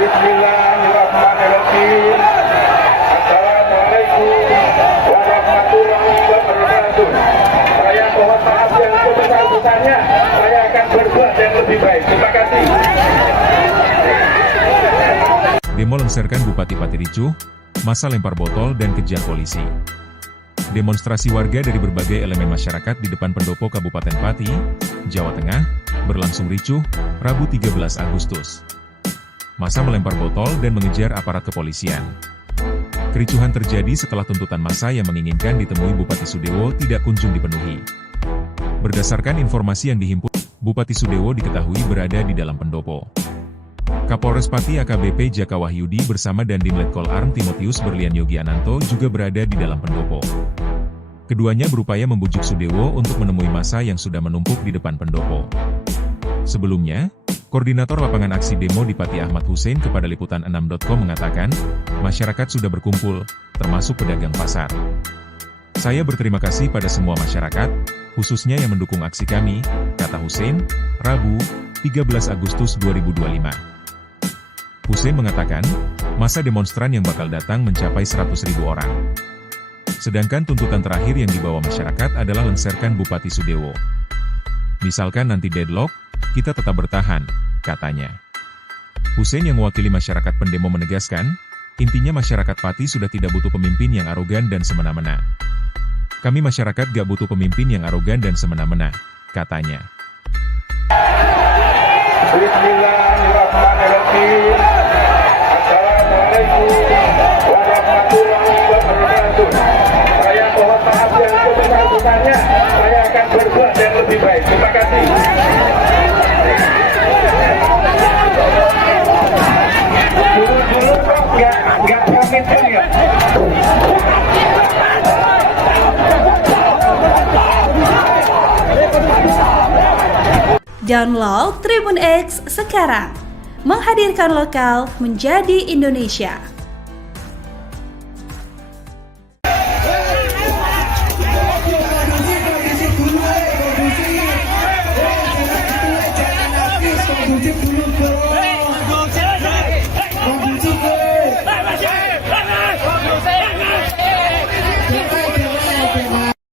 Bismillahirrahmanirrahim. Assalamualaikum warahmatullahi wabarakatuh. Saya mohon maaf yang sebesar-besarnya. Saya akan berbuat yang lebih baik. Terima kasih. Demo lengserkan Bupati Pati ricuh, massa lempar botol dan kejar polisi. Demonstrasi warga dari berbagai elemen masyarakat di depan pendopo Kabupaten Pati, Jawa Tengah, berlangsung ricuh, Rabu 13 Agustus. Massa melempar botol dan mengejar aparat kepolisian. Kericuhan terjadi setelah tuntutan massa yang menginginkan ditemui Bupati Sudewo tidak kunjung dipenuhi. Berdasarkan informasi yang dihimpun, Bupati Sudewo diketahui berada di dalam pendopo. Kapolres Pati AKBP Jaka Wahyudi bersama Dandim Letkol Arm Timotius Berlian Yogi Ananto juga berada di dalam pendopo. Keduanya berupaya membujuk Sudewo untuk menemui massa yang sudah menumpuk di depan pendopo. Sebelumnya, Koordinator Lapangan Aksi Demo di Pati Ahmad Hussein kepada Liputan6.com mengatakan, masyarakat sudah berkumpul, termasuk pedagang pasar. Saya berterima kasih pada semua masyarakat, khususnya yang mendukung aksi kami, kata Hussein, Rabu, 13 Agustus 2025. Hussein mengatakan, masa demonstran yang bakal datang mencapai 100.000 orang. Sedangkan tuntutan terakhir yang dibawa masyarakat adalah lengserkan Bupati Sudewo. Misalkan nanti deadlock, kita tetap bertahan, katanya. Hussein yang mewakili masyarakat pendemo menegaskan, intinya masyarakat Pati sudah tidak butuh pemimpin yang arogan dan semena-mena. Kami masyarakat gak butuh pemimpin yang arogan dan semena-mena, katanya. Bismillahirrahmanirrahim. Assalamualaikum warahmatullahi wabarakatuh. Saya mohon maaf yang sebesar-besarnya. Saya akan berbuat yang lebih baik. Terima kasih. Dulu kok nggak pamit ya. Download Tribun X sekarang, menghadirkan lokal menjadi Indonesia.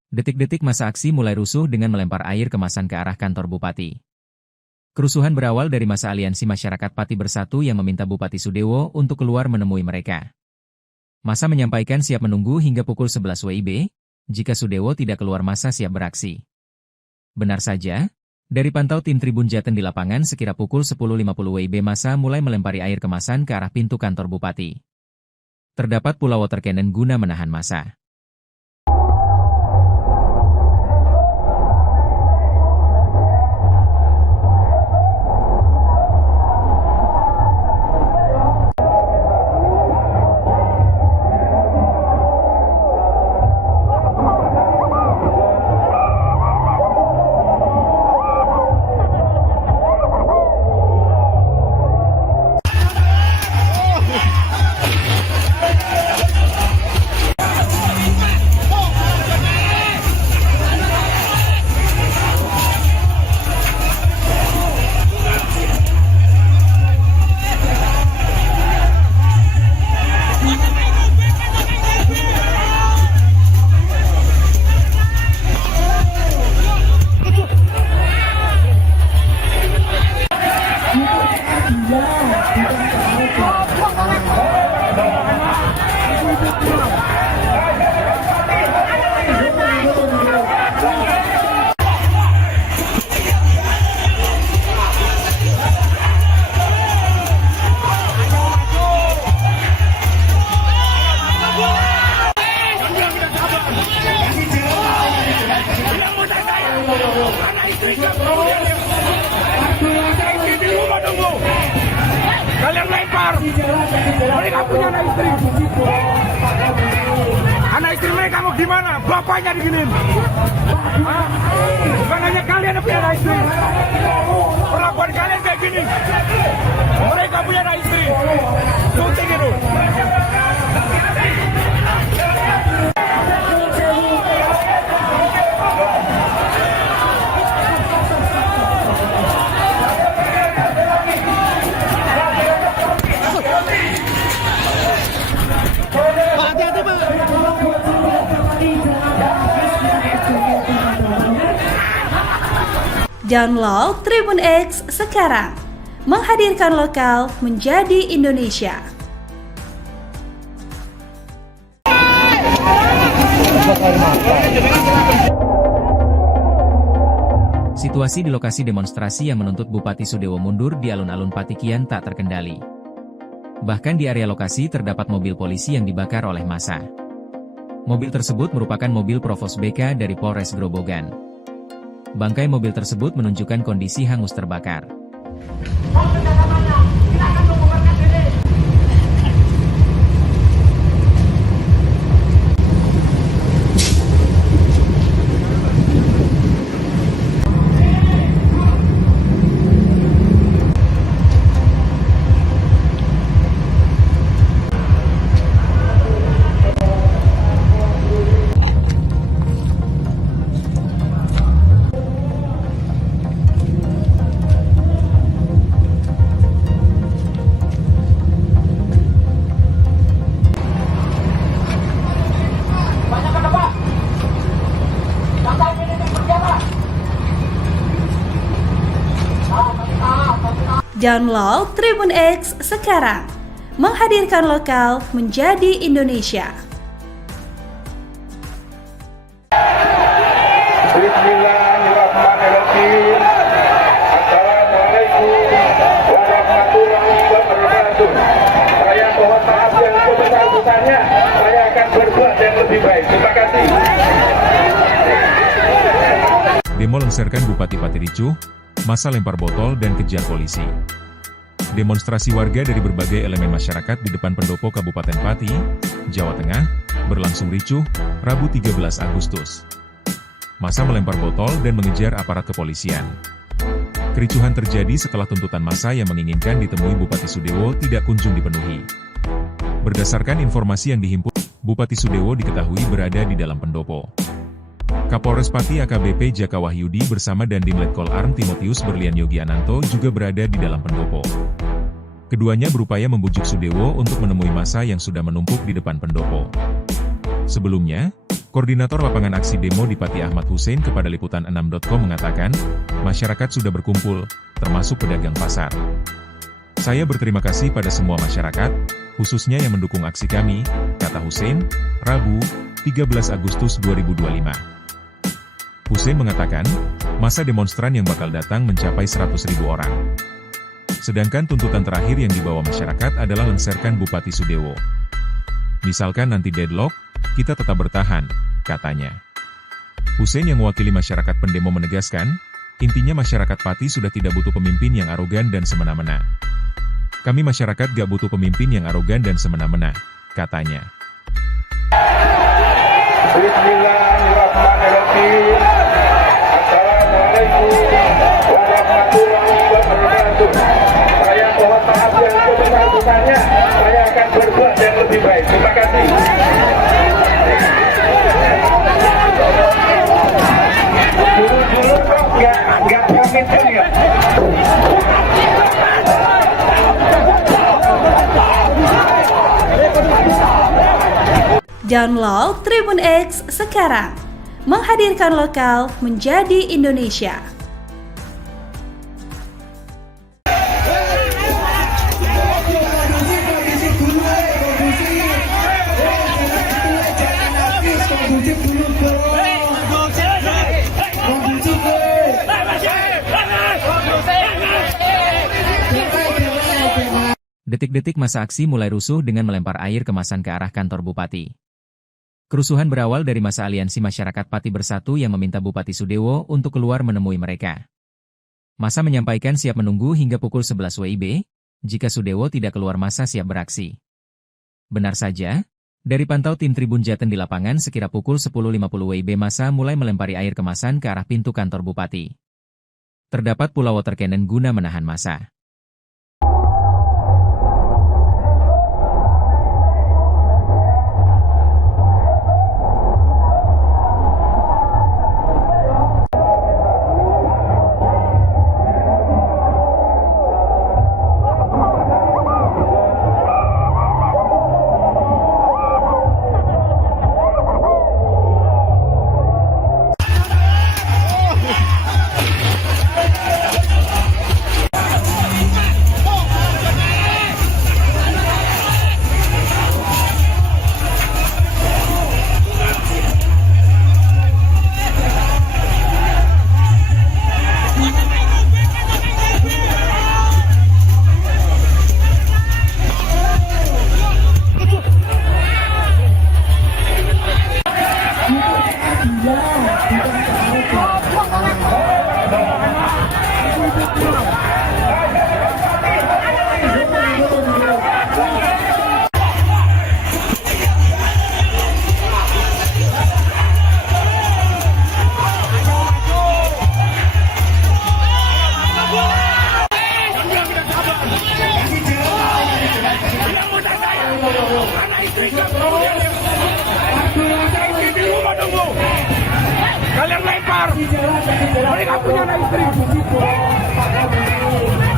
Detik-detik masa aksi mulai rusuh dengan melempar air kemasan ke arah kantor Bupati. Kerusuhan berawal dari masa aliansi masyarakat Pati Bersatu yang meminta Bupati Sudewo untuk keluar menemui mereka. Massa menyampaikan siap menunggu hingga pukul 11 WIB, jika Sudewo tidak keluar massa siap beraksi. Benar saja, dari pantau tim Tribun Jateng di lapangan sekira pukul 10.50 WIB massa mulai melempari air kemasan ke arah pintu kantor Bupati. Terdapat pula water cannon guna menahan massa. Kalian lempar. Mereka punya anak istri. Anak istri mereka mau gimana? Bapaknya diginin. Bukan hanya kalian yang punya anak istri. Perlakuan kalian kayak gini. Mereka punya anak istri. Syuting itu. Download Tribun X sekarang. Menghadirkan lokal menjadi Indonesia. Situasi di lokasi demonstrasi yang menuntut Bupati Sudewo mundur di alun-alun Pati kian tak terkendali. Bahkan di area lokasi terdapat mobil polisi yang dibakar oleh massa. Mobil tersebut merupakan mobil Provos BK dari Polres Grobogan. Bangkai mobil tersebut menunjukkan kondisi hangus terbakar. Download Tribun X sekarang. Menghadirkan lokal menjadi Indonesia. Bismillahirrahmanirrahim. Assalamualaikum warahmatullahi wabarakatuh. Saya mohon maaf yang sebesar-besarnya. Saya akan berbuat yang lebih baik. Terima kasih. Demo lengserkan Bupati Pati ricuh, massa lempar botol dan kejar polisi. Demonstrasi warga dari berbagai elemen masyarakat di depan pendopo Kabupaten Pati, Jawa Tengah, berlangsung ricuh, Rabu 13 Agustus. Massa melempar botol dan mengejar aparat kepolisian. Kericuhan terjadi setelah tuntutan massa yang menginginkan ditemui Bupati Sudewo tidak kunjung dipenuhi. Berdasarkan informasi yang dihimpun, Bupati Sudewo diketahui berada di dalam pendopo. Kapolres Pati AKBP Jaka Wahyudi bersama Dandim Letkol Arm Timotius Berlian Yogi Ananto juga berada di dalam pendopo. Keduanya berupaya membujuk Sudewo untuk menemui massa yang sudah menumpuk di depan pendopo. Sebelumnya, Koordinator Lapangan Aksi Demo di Pati Ahmad Hussein kepada Liputan6.com mengatakan, masyarakat sudah berkumpul, termasuk pedagang pasar. Saya berterima kasih pada semua masyarakat, khususnya yang mendukung aksi kami, kata Hussein, Rabu, 13 Agustus 2025. Hussein mengatakan, massa demonstran yang bakal datang mencapai 100.000 orang. Sedangkan tuntutan terakhir yang dibawa masyarakat adalah lengserkan Bupati Sudewo. Misalkan nanti deadlock, kita tetap bertahan, katanya. Hussein yang mewakili masyarakat pendemo menegaskan, intinya masyarakat Pati sudah tidak butuh pemimpin yang arogan dan semena-mena. Kami masyarakat gak butuh pemimpin yang arogan dan semena-mena, katanya. Bismillahirrahmanirrahim. Assalamualaikum warahmatullahi wabarakatuh. Saya mohon maaf yang sebesar-besarnya. Saya akan berbuat yang lebih baik. Terima kasih. Dulu-dulu kok nggak pamitan ya. Download Tribun X sekarang. Menghadirkan lokal menjadi Indonesia. Detik-detik masa aksi mulai rusuh dengan melempar air kemasan ke arah kantor Bupati. Kerusuhan berawal dari massa aliansi masyarakat Pati Bersatu yang meminta Bupati Sudewo untuk keluar menemui mereka. Massa menyampaikan siap menunggu hingga pukul 11 WIB, jika Sudewo tidak keluar massa siap beraksi. Benar saja, dari pantau tim Tribun Jateng di lapangan sekira pukul 10.50 WIB massa mulai melempari air kemasan ke arah pintu kantor Bupati. Terdapat pula water cannon guna menahan massa. Mereka punya anak istri.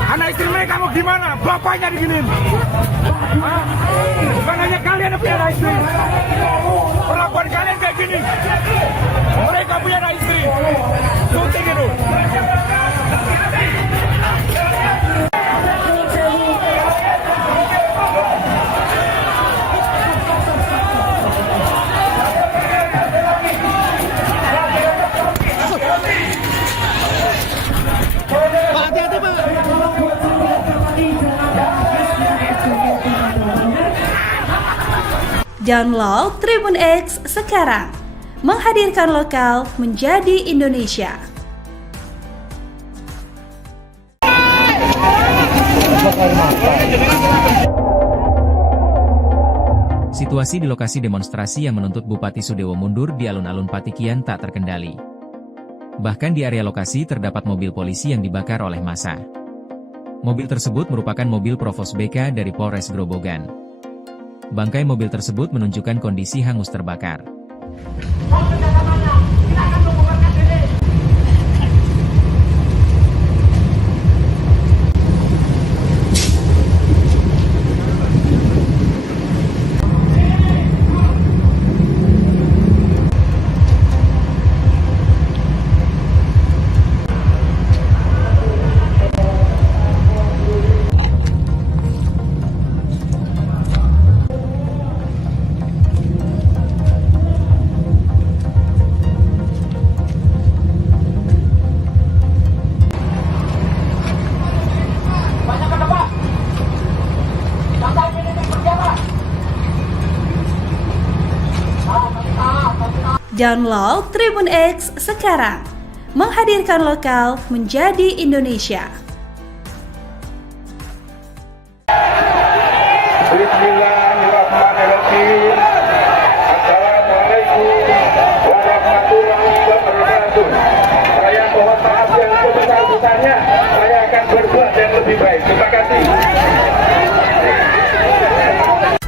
Anak istri mereka mau gimana? Bapaknya diginin. Hah? Bukan hanya kalian yang punya anak istri. Perlakuan kalian kayak gini. Mereka punya anak istri. Syuting itu. Download Tribun X sekarang, menghadirkan lokal menjadi Indonesia. Situasi di lokasi demonstrasi yang menuntut Bupati Sudewo mundur di alun-alun Pati kian tak terkendali. Bahkan di area lokasi terdapat mobil polisi yang dibakar oleh massa. Mobil tersebut merupakan mobil Provos BK dari Polres Grobogan. Bangkai mobil tersebut menunjukkan kondisi hangus terbakar. Download Tribun X sekarang, menghadirkan lokal menjadi Indonesia. Bismillahirrahmanirrahim. Assalamualaikum warahmatullahi wabarakatuh. Saya mohon maaf yang sebesar-besarnya. Saya akan berbuat yang lebih baik. Terima kasih.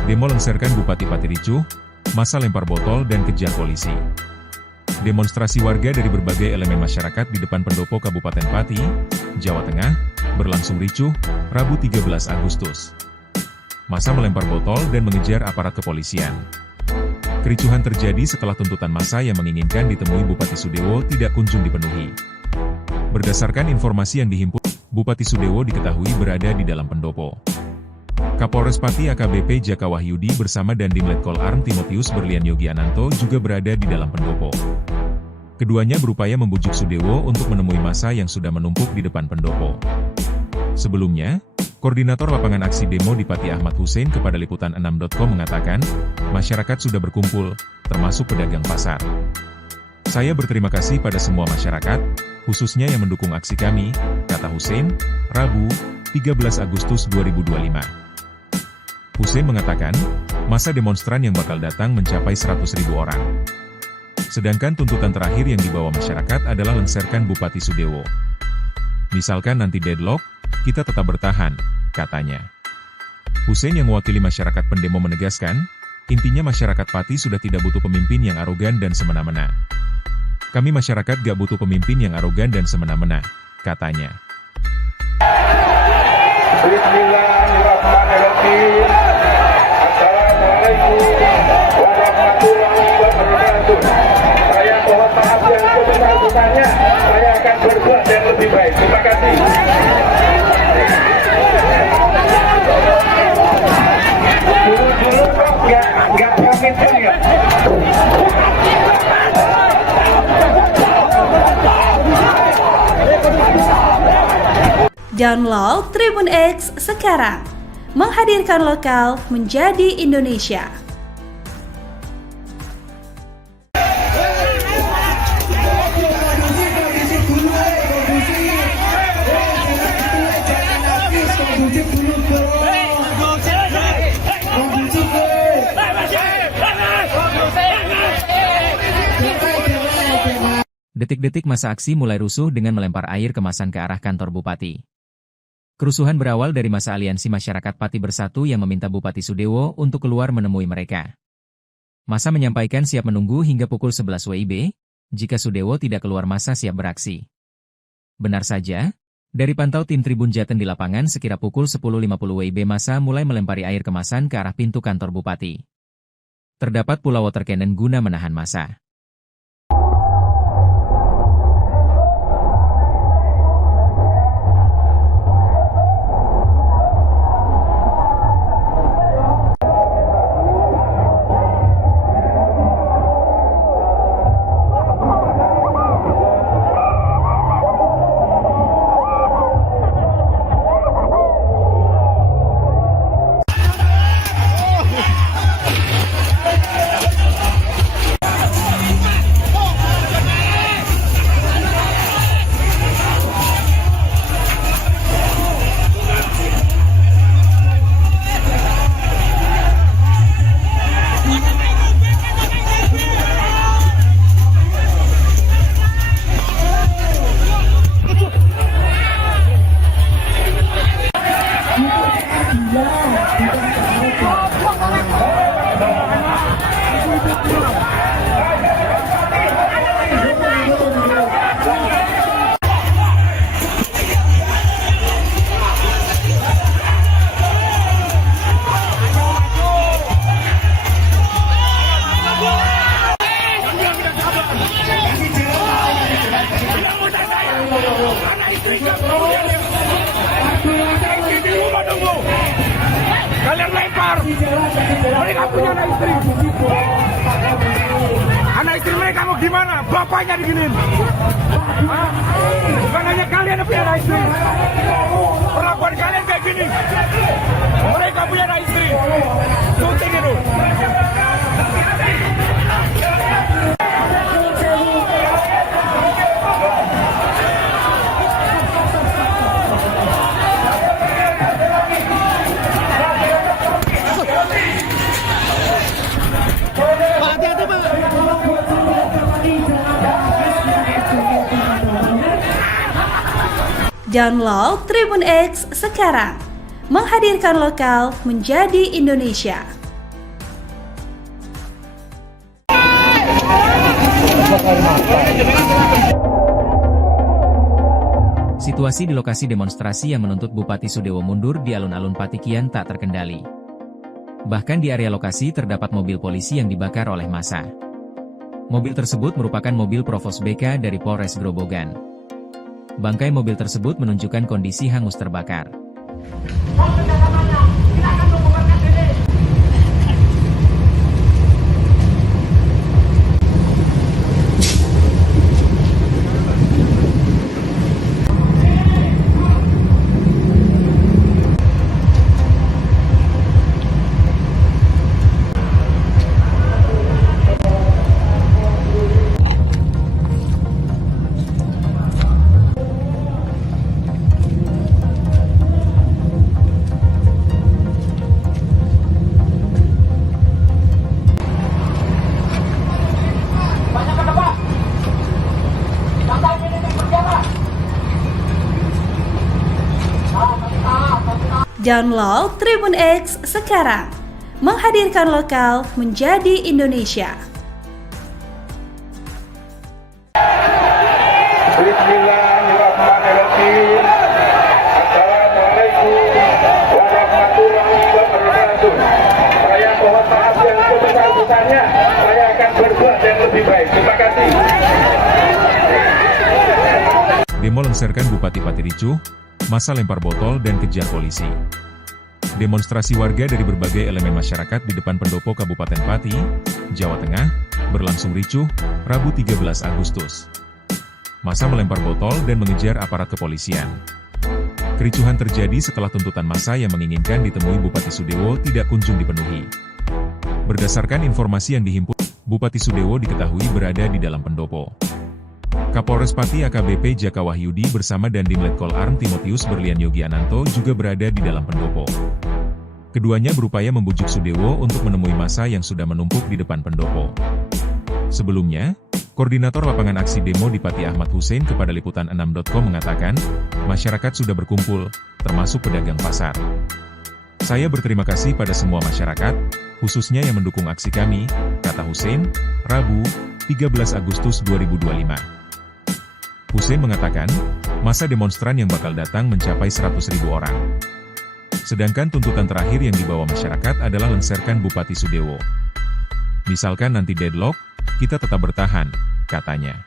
Demo lengserkan Bupati Pati ricuh, massa lempar botol dan kejar polisi. Demonstrasi warga dari berbagai elemen masyarakat di depan pendopo Kabupaten Pati, Jawa Tengah, berlangsung ricuh, Rabu 13 Agustus. Massa melempar botol dan mengejar aparat kepolisian. Kericuhan terjadi setelah tuntutan massa yang menginginkan ditemui Bupati Sudewo tidak kunjung dipenuhi. Berdasarkan informasi yang dihimpun, Bupati Sudewo diketahui berada di dalam pendopo. Kapolres Pati AKBP Jaka Wahyudi bersama Dandim Letkol Arm Timotius Berlian Yogi Ananto juga berada di dalam pendopo. Keduanya berupaya membujuk Sudewo untuk menemui massa yang sudah menumpuk di depan pendopo. Sebelumnya, Koordinator Lapangan Aksi Demo di Pati Ahmad Hussein kepada Liputan6.com mengatakan, masyarakat sudah berkumpul, termasuk pedagang pasar. Saya berterima kasih pada semua masyarakat, khususnya yang mendukung aksi kami, kata Hussein, Rabu, 13 Agustus 2025. Hussein mengatakan, massa demonstran yang bakal datang mencapai 100.000 orang. Sedangkan tuntutan terakhir yang dibawa masyarakat adalah lengserkan Bupati Sudewo. Misalkan nanti deadlock, kita tetap bertahan, katanya. Hussein yang mewakili masyarakat pendemo menegaskan, intinya masyarakat Pati sudah tidak butuh pemimpin yang arogan dan semena-mena. Kami masyarakat gak butuh pemimpin yang arogan dan semena-mena, katanya. Bismillahirrahmanirrahim. Assalamualaikum warahmatullahi wabarakatuh. Saya mohon maaf yang sebesar-besarnya. Saya akan berbuat yang lebih baik. Terima kasih. Dulu kok nggak pamit ya. Download Tribun X sekarang, menghadirkan lokal menjadi Indonesia. Detik-detik masa aksi mulai rusuh dengan melempar air kemasan ke arah kantor Bupati. Kerusuhan berawal dari massa aliansi masyarakat Pati Bersatu yang meminta Bupati Sudewo untuk keluar menemui mereka. Massa menyampaikan siap menunggu hingga pukul 11 WIB, jika Sudewo tidak keluar massa siap beraksi. Benar saja, dari pantau tim Tribun Jateng di lapangan sekira pukul 10.50 WIB massa mulai melempari air kemasan ke arah pintu kantor Bupati. Terdapat pula water cannon guna menahan massa. Kalian lempar, mereka punya anak istri. Anak istri mereka mau gimana? Bapaknya diginin. Bukan hanya kalian yang punya anak istri. Perlakuan kalian kayak gini. Mereka punya anak istri. Syuting itu. Download Tribun X sekarang, menghadirkan lokal menjadi Indonesia. Situasi di lokasi demonstrasi yang menuntut Bupati Sudewo mundur di alun-alun Pati kian tak terkendali. Bahkan di area lokasi terdapat mobil polisi yang dibakar oleh massa. Mobil tersebut merupakan mobil Provos BK dari Polres Grobogan. Bangkai mobil tersebut menunjukkan kondisi hangus terbakar. Download Tribun X sekarang, menghadirkan lokal menjadi Indonesia. Bismillahirrahmanirrahim. Assalamualaikum warahmatullahi wabarakatuh. Saya mohon maaf yang sebesar-besarnya. Saya akan berbuat yang lebih baik. Terima kasih. Demo lengserkan Bupati Pati ricuh, massa lempar botol dan kejar polisi. Demonstrasi warga dari berbagai elemen masyarakat di depan pendopo Kabupaten Pati, Jawa Tengah, berlangsung ricuh, Rabu 13 Agustus. Massa melempar botol dan mengejar aparat kepolisian. Kericuhan terjadi setelah tuntutan massa yang menginginkan ditemui Bupati Sudewo tidak kunjung dipenuhi. Berdasarkan informasi yang dihimpun, Bupati Sudewo diketahui berada di dalam pendopo. Kapolres Pati AKBP Jaka Wahyudi bersama Dandim Letkol Arm Timotius Berlian Yogiananto juga berada di dalam pendopo. Keduanya berupaya membujuk Sudewo untuk menemui massa yang sudah menumpuk di depan pendopo. Sebelumnya, Koordinator Lapangan Aksi Demo di Pati Ahmad Hussein kepada Liputan6.com mengatakan, masyarakat sudah berkumpul, termasuk pedagang pasar. Saya berterima kasih pada semua masyarakat, khususnya yang mendukung aksi kami, kata Hussein, Rabu, 13 Agustus 2025. Hussein mengatakan, Masa demonstran yang bakal datang mencapai 100.000 orang. Sedangkan tuntutan terakhir yang dibawa masyarakat adalah lengserkan Bupati Sudewo. Misalkan nanti deadlock, kita tetap bertahan, katanya.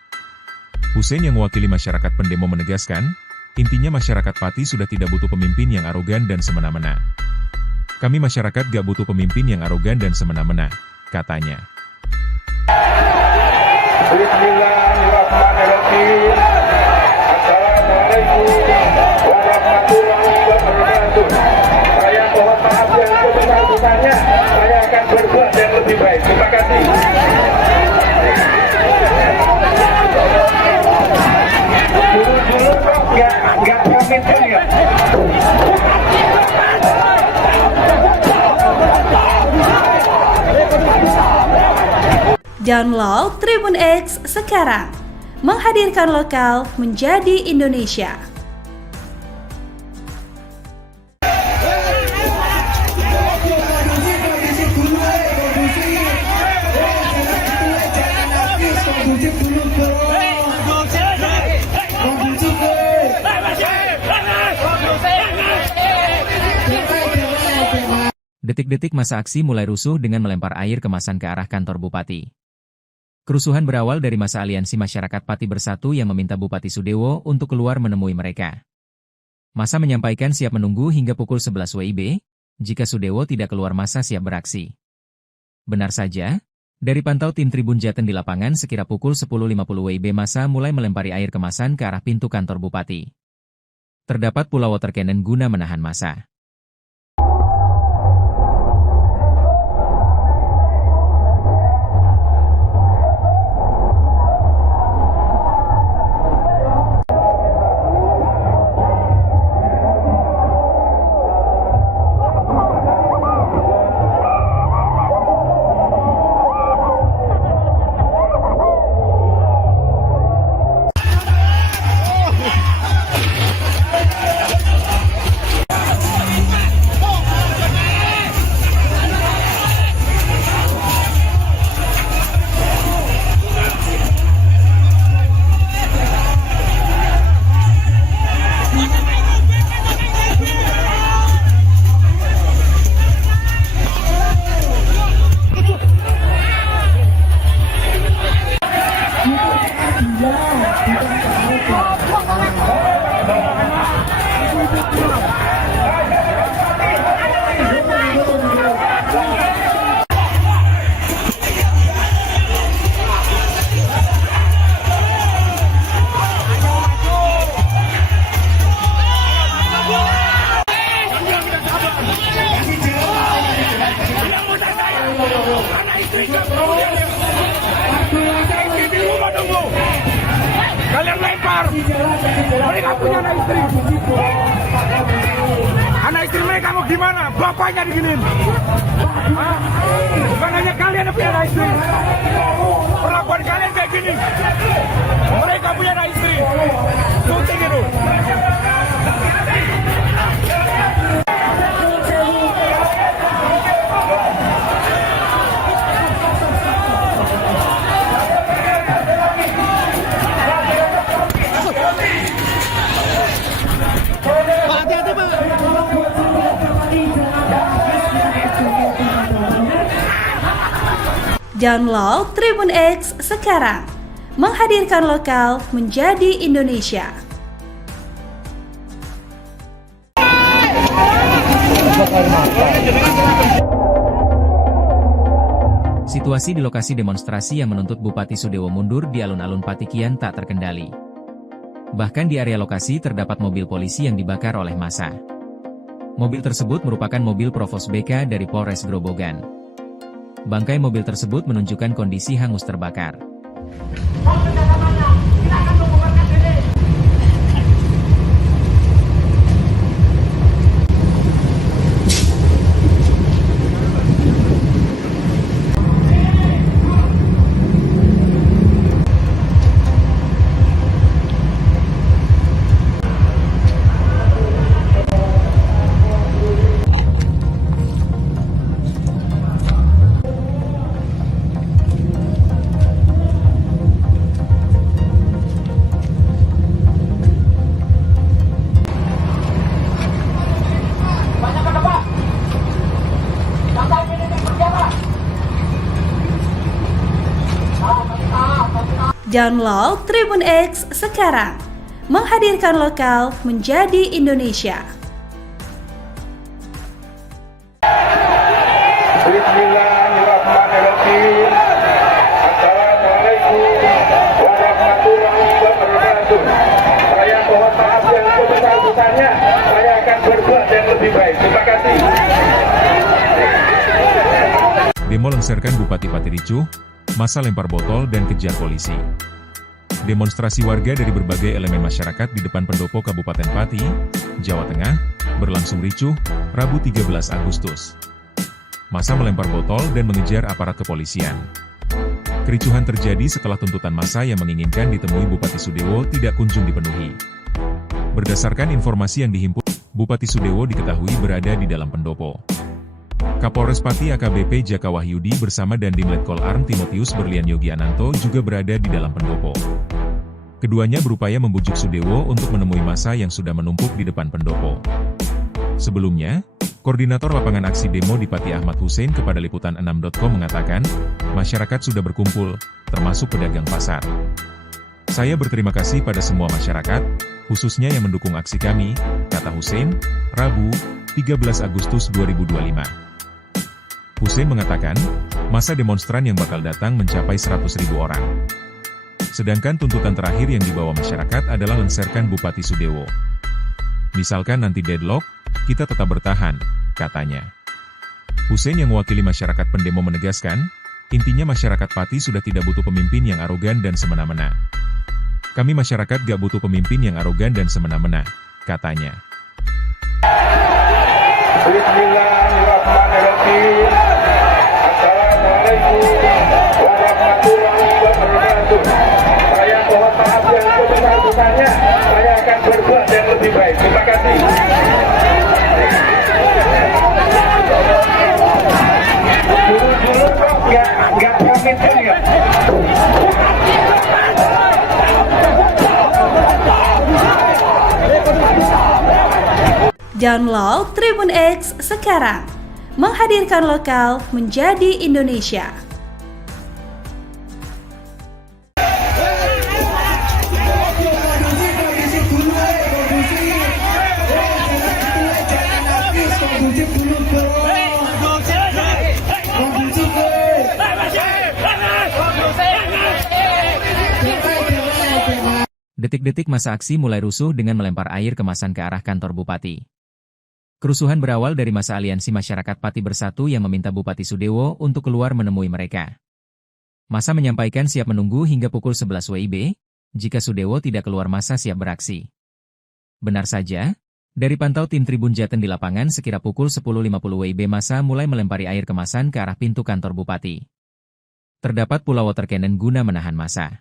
Hussein yang mewakili masyarakat pendemo menegaskan, intinya masyarakat Pati sudah tidak butuh pemimpin yang arogan dan semena-mena. Kami masyarakat gak butuh pemimpin yang arogan dan semena-mena, katanya. Bismillahirrahmanirrahim. Assalamualaikum warahmatullahi wabarakatuh. Saya mohon maaf yang sebesar-besarnya. Saya akan berbuat yang lebih baik. Terima kasih. Dulu-dulu kok nggak komitmen ya. Download Tribun X sekarang, menghadirkan lokal menjadi Indonesia. Detik-detik masa aksi mulai rusuh dengan melempar air kemasan ke arah kantor Bupati. Kerusuhan berawal dari masa aliansi masyarakat Pati Bersatu yang meminta Bupati Sudewo untuk keluar menemui mereka. Masa menyampaikan siap menunggu hingga pukul 11 WIB, jika Sudewo tidak keluar masa siap beraksi. Benar saja, dari pantau tim Tribun Jateng di lapangan sekira pukul 10.50 WIB masa mulai melempari air kemasan ke arah pintu kantor Bupati. Terdapat pula water cannon guna menahan massa. Kalian lempar, mereka punya anak istri. Anak istri mereka mau gimana? Bapaknya diginin. Bukan hanya kalian yang punya anak istri. Perlakuan kalian kayak gini. Mereka punya anak istri. Suntik itu. Download Tribun X sekarang, menghadirkan lokal menjadi Indonesia. Situasi di lokasi demonstrasi yang menuntut Bupati Sudewo mundur di alun-alun Pati kian tak terkendali. Bahkan di area lokasi terdapat mobil polisi yang dibakar oleh massa. Mobil tersebut merupakan mobil Provos BK dari Polres Grobogan. Bangkai mobil tersebut menunjukkan kondisi hangus terbakar. Download Tribun X sekarang, menghadirkan lokal menjadi Indonesia. Bismillahirrahmanirrahim. Assalamualaikum warahmatullahi wabarakatuh. Saya mohon maaf yang sebesar-besarnya. Saya akan berbuat yang lebih baik. Terima kasih. Demo lengserkan Bupati Pati ricuh, massa lempar botol dan kejar polisi. Demonstrasi warga dari berbagai elemen masyarakat di depan pendopo Kabupaten Pati, Jawa Tengah, berlangsung ricuh, Rabu 13 Agustus. Massa melempar botol dan mengejar aparat kepolisian. Kericuhan terjadi setelah tuntutan massa yang menginginkan ditemui Bupati Sudewo tidak kunjung dipenuhi. Berdasarkan informasi yang dihimpun, Bupati Sudewo diketahui berada di dalam pendopo. Kapolres Pati AKBP Jaka Wahyudi bersama Dandim Letkol Arm Timotius Berlian Yogi Ananto juga berada di dalam pendopo. Keduanya berupaya membujuk Sudewo untuk menemui massa yang sudah menumpuk di depan pendopo. Sebelumnya, Koordinator Lapangan Aksi Demo di Pati Ahmad Hussein kepada Liputan6.com mengatakan, masyarakat sudah berkumpul, termasuk pedagang pasar. Saya berterima kasih pada semua masyarakat, khususnya yang mendukung aksi kami, kata Hussein, Rabu, 13 Agustus 2025. Hussein mengatakan, massa demonstran yang bakal datang mencapai 100.000 orang. Sedangkan tuntutan terakhir yang dibawa masyarakat adalah lengserkan Bupati Sudewo. Misalkan nanti deadlock, kita tetap bertahan, katanya. Hussein yang mewakili masyarakat pendemo menegaskan, intinya masyarakat Pati sudah tidak butuh pemimpin yang arogan dan semena-mena. Kami masyarakat gak butuh pemimpin yang arogan dan semena-mena, katanya. Bismillahirrahmanirrahim. Assalamualaikum warahmatullahi wabarakatuh. Saya mohon maaf yang sebesar-besarnya. Saya akan berbuat yang lebih baik. Terima kasih. Dulu kok nggak pamit ya. Download Tribun X sekarang, menghadirkan lokal menjadi Indonesia. Detik-detik masa aksi mulai rusuh dengan melempar air kemasan ke arah kantor Bupati. Kerusuhan berawal dari massa aliansi masyarakat Pati Bersatu yang meminta Bupati Sudewo untuk keluar menemui mereka. Massa menyampaikan siap menunggu hingga pukul 11 WIB, jika Sudewo tidak keluar massa siap beraksi. Benar saja, dari pantau tim Tribun Jateng di lapangan sekira pukul 10.50 WIB massa mulai melempari air kemasan ke arah pintu kantor Bupati. Terdapat pula water cannon guna menahan massa.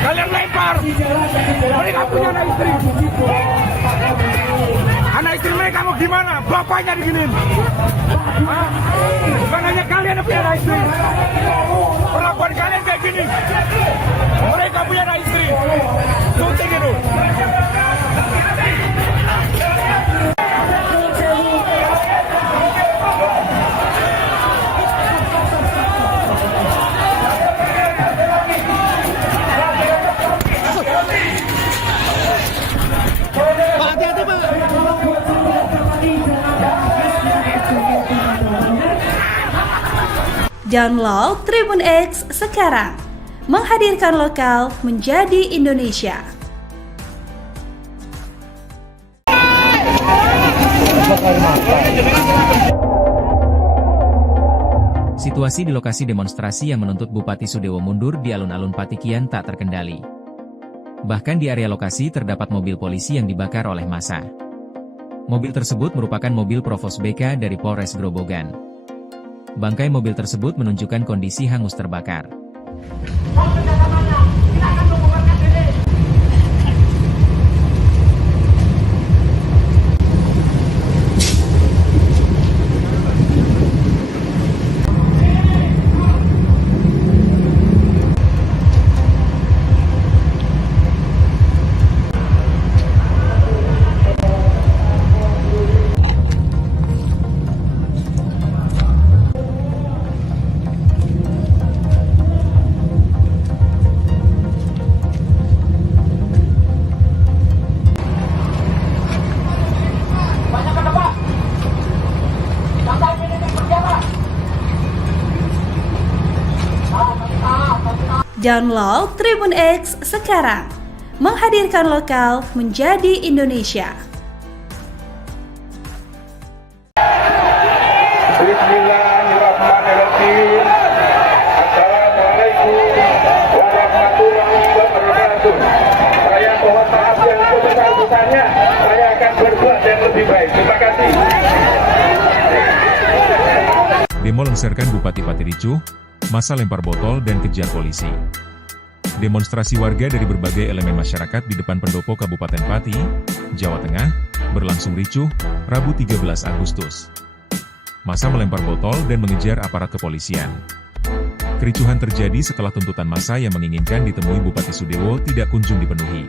Kalian lempar. Mereka punya anak istri. Anak istri mereka mau gimana? Bapaknya diginiin. Bukan hanya kalian yang punya anak istri. Perlakuan kalian kayak gini. Mereka punya anak istri. Sunting itu. Download Tribun X sekarang, menghadirkan lokal menjadi Indonesia. Situasi di lokasi demonstrasi yang menuntut Bupati Sudewo mundur di alun-alun Pati kian tak terkendali. Bahkan di area lokasi terdapat mobil polisi yang dibakar oleh massa. Mobil tersebut merupakan mobil Provos BK dari Polres Grobogan. Bangkai mobil tersebut menunjukkan kondisi hangus terbakar. Download Tribun X sekarang, menghadirkan lokal menjadi Indonesia. Bismillahirrahmanirrahim. Assalamualaikum warahmatullahi wabarakatuh. Saya mohon maaf yang sebesar-besarnya. Saya akan berbuat yang lebih baik. Terima kasih. Demo lengserkan Bupati Pati ricuh, massa lempar botol dan kejar polisi. Demonstrasi warga dari berbagai elemen masyarakat di depan pendopo Kabupaten Pati, Jawa Tengah, berlangsung ricuh, Rabu 13 Agustus. Massa melempar botol dan mengejar aparat kepolisian. Kericuhan terjadi setelah tuntutan massa yang menginginkan ditemui Bupati Sudewo tidak kunjung dipenuhi.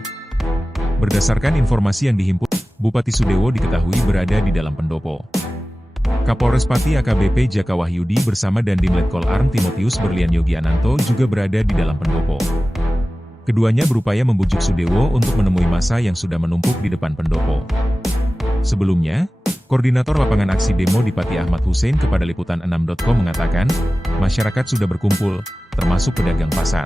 Berdasarkan informasi yang dihimpun, Bupati Sudewo diketahui berada di dalam pendopo. Kapolres Pati AKBP Jaka Wahyudi bersama Dandim Letkol Arm Timotius Berlian Yogi Ananto juga berada di dalam pendopo. Keduanya berupaya membujuk Sudewo untuk menemui massa yang sudah menumpuk di depan pendopo. Sebelumnya, Koordinator Lapangan Aksi Demo di Pati Ahmad Hussein kepada Liputan6.com mengatakan, masyarakat sudah berkumpul, termasuk pedagang pasar.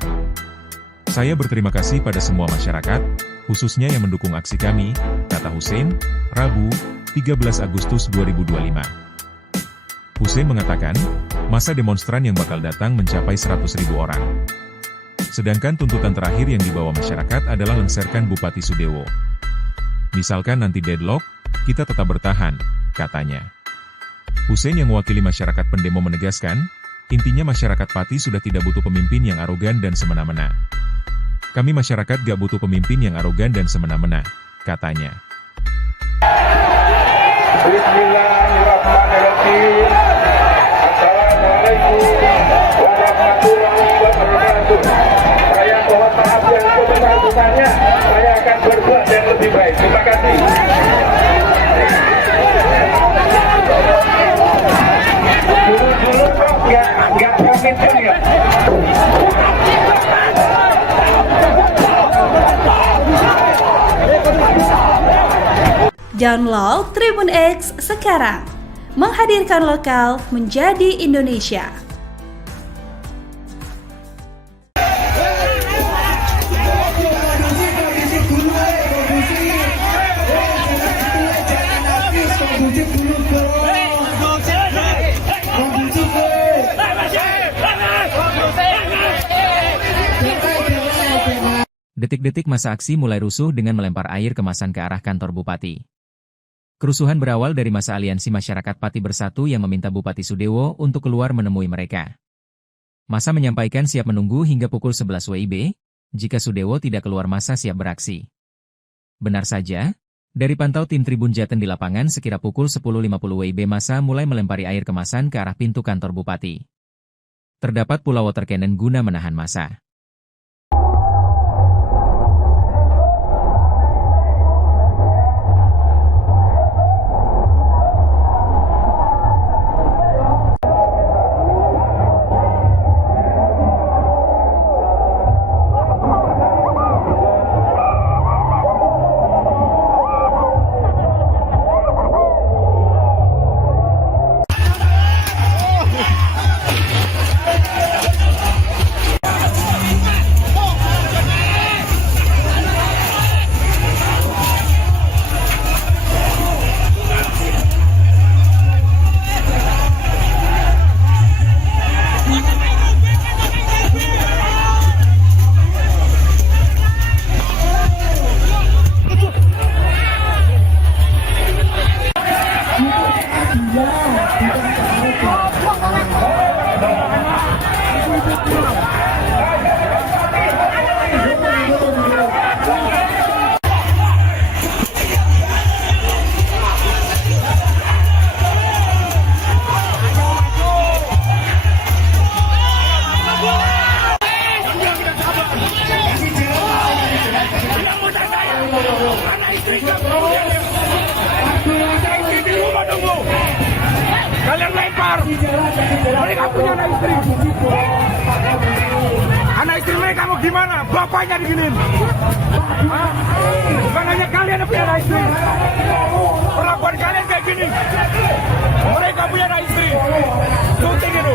Saya berterima kasih pada semua masyarakat, khususnya yang mendukung aksi kami, kata Hussein, Rabu, 13 Agustus 2025. Hussein mengatakan, massa demonstran yang bakal datang mencapai 100.000 orang. Sedangkan tuntutan terakhir yang dibawa masyarakat adalah lengserkan Bupati Sudewo. Misalkan nanti deadlock, kita tetap bertahan, katanya. Hussein yang mewakili masyarakat pendemo menegaskan, intinya masyarakat Pati sudah tidak butuh pemimpin yang arogan dan semena-mena. Kami masyarakat gak butuh pemimpin yang arogan dan semena-mena, katanya. Bismillahirrahmanirrahim. Assalamualaikum warahmatullahi wabarakatuh. Saya mohon maaf yang sebesar-besarnya. Saya akan berbuat yang lebih baik. Terima kasih. Dulu kok nggak pamitin ya. Download Tribun X sekarang, menghadirkan lokal menjadi Indonesia. Detik-detik masa aksi mulai rusuh dengan melempar air kemasan ke arah kantor Bupati. Kerusuhan berawal dari massa Aliansi Masyarakat Pati Bersatu yang meminta Bupati Sudewo untuk keluar menemui mereka. Massa menyampaikan siap menunggu hingga pukul 11 WIB, jika Sudewo tidak keluar massa siap beraksi. Benar saja, dari pantau tim Tribun Jateng di lapangan sekira pukul 10.50 WIB massa mulai melempari air kemasan ke arah pintu kantor Bupati. Terdapat pula water cannon guna menahan massa. Mereka punya anak istri. Anak istri mereka mau gimana? Bapaknya diginin. Hah? Bukan hanya kalian yang punya anak istri. Perlakuan kalian kayak gini. Mereka punya anak istri. Syuting itu.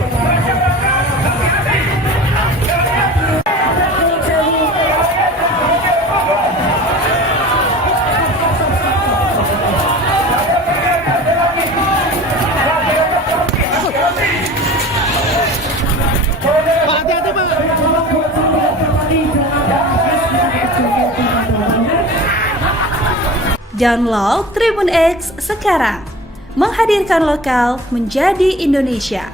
Download Tribun X sekarang, menghadirkan lokal menjadi Indonesia.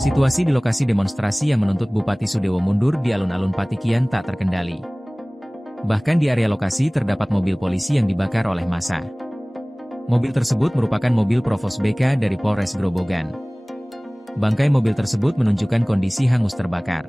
Situasi di lokasi demonstrasi yang menuntut Bupati Sudewo mundur di alun-alun Pati kian tak terkendali. Bahkan di area lokasi terdapat mobil polisi yang dibakar oleh massa. Mobil tersebut merupakan mobil Provos BK dari Polres Grobogan. Bangkai mobil tersebut menunjukkan kondisi hangus terbakar.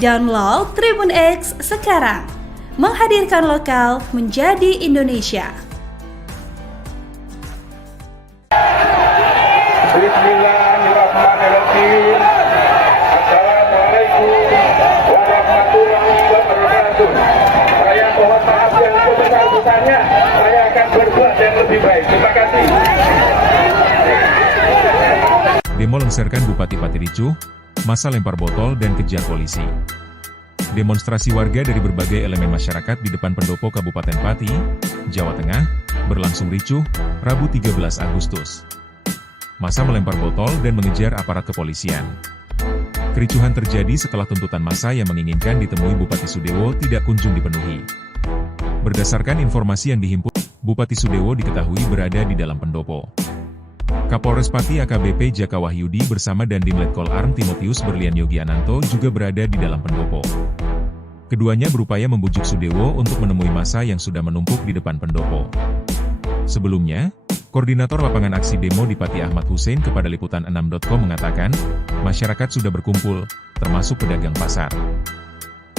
Download Tribun X sekarang, menghadirkan lokal menjadi Indonesia. Bismillahirrahmanirrahim. Assalamualaikum warahmatullahi wabarakatuh. Saya mohon maaf yang sebesar-besarnya. Saya akan berbuat yang lebih baik. Terima kasih. Demo lengserkan Bupati Pati ricuh, massa lempar botol dan kejar polisi. Demonstrasi warga dari berbagai elemen masyarakat di depan pendopo Kabupaten Pati, Jawa Tengah, berlangsung ricuh, Rabu 13 Agustus. Massa melempar botol dan mengejar aparat kepolisian. Kericuhan terjadi setelah tuntutan massa yang menginginkan ditemui Bupati Sudewo tidak kunjung dipenuhi. Berdasarkan informasi yang dihimpun, Bupati Sudewo diketahui berada di dalam pendopo. Kapolres Pati AKBP Jaka Wahyudi bersama Dandim Letkol Arm Timotius Berlian Yogiananto juga berada di dalam pendopo. Keduanya berupaya membujuk Sudewo untuk menemui massa yang sudah menumpuk di depan pendopo. Sebelumnya, Koordinator Lapangan Aksi Demo di Pati Ahmad Hussein kepada Liputan6.com mengatakan, masyarakat sudah berkumpul, termasuk pedagang pasar.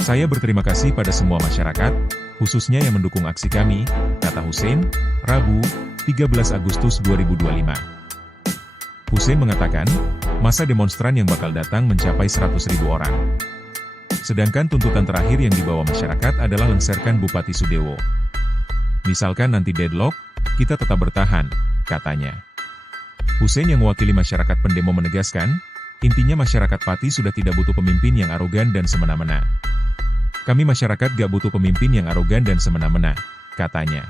Saya berterima kasih pada semua masyarakat, khususnya yang mendukung aksi kami, kata Hussein, Rabu, 13 Agustus 2025. Hussein mengatakan, masa demonstran yang bakal datang mencapai 100.000 orang. Sedangkan tuntutan terakhir yang dibawa masyarakat adalah lengserkan Bupati Sudewo. Misalkan nanti deadlock, kita tetap bertahan, katanya. Hussein yang mewakili masyarakat pendemo menegaskan, intinya masyarakat Pati sudah tidak butuh pemimpin yang arogan dan semena-mena. Kami masyarakat gak butuh pemimpin yang arogan dan semena-mena, katanya.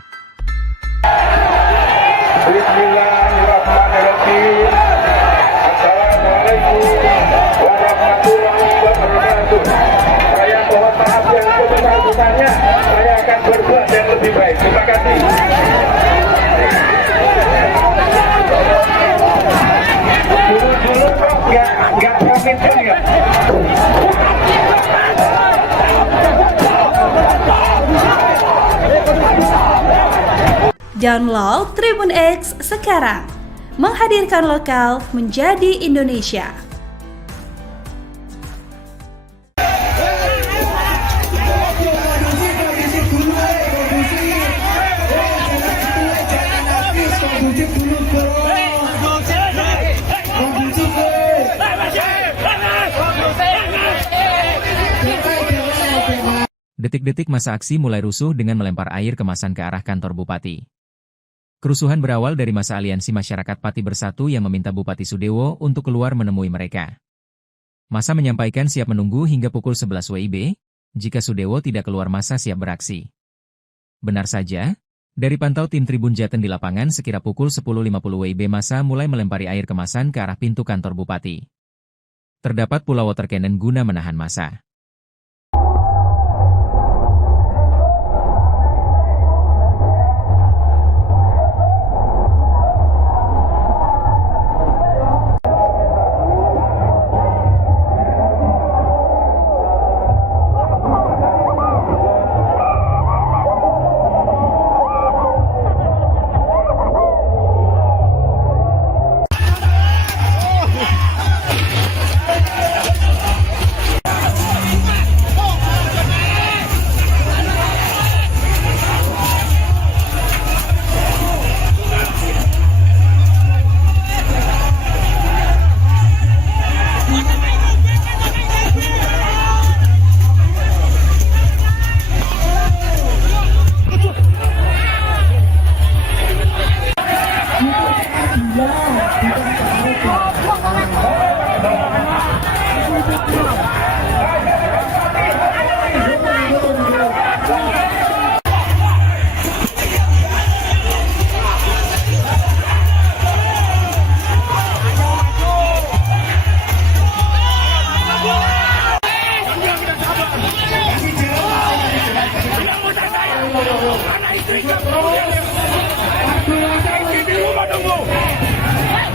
Bismillahirrahmanirrahim. Assalamualaikum warahmatullahi wabarakatuh. Saya mohon maaf yang sebesar-besarnya. Saya akan berbuat yang lebih baik. Terima kasih. Dulu kok nggak komitmen ya. Download Tribun X sekarang, menghadirkan lokal menjadi Indonesia. Detik-detik masa aksi mulai rusuh dengan melempar air kemasan ke arah kantor Bupati. Kerusuhan berawal dari massa aliansi masyarakat Pati Bersatu yang meminta Bupati Sudewo untuk keluar menemui mereka. Massa menyampaikan siap menunggu hingga pukul 11 WIB, jika Sudewo tidak keluar massa siap beraksi. Benar saja, dari pantau tim Tribun Jateng di lapangan sekira pukul 10.50 WIB massa mulai melempari air kemasan ke arah pintu kantor Bupati. Terdapat pula water cannon guna menahan massa.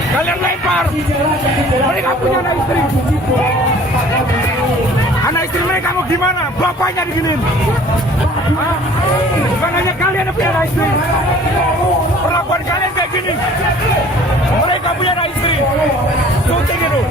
Kalian lempar, mereka punya anak istri. Anak istri mereka mau gimana? Bapaknya diginiin. Bukan hanya kalian yang punya anak istri. Perlakuan kalian kayak gini. Mereka punya anak istri. Syuting itu.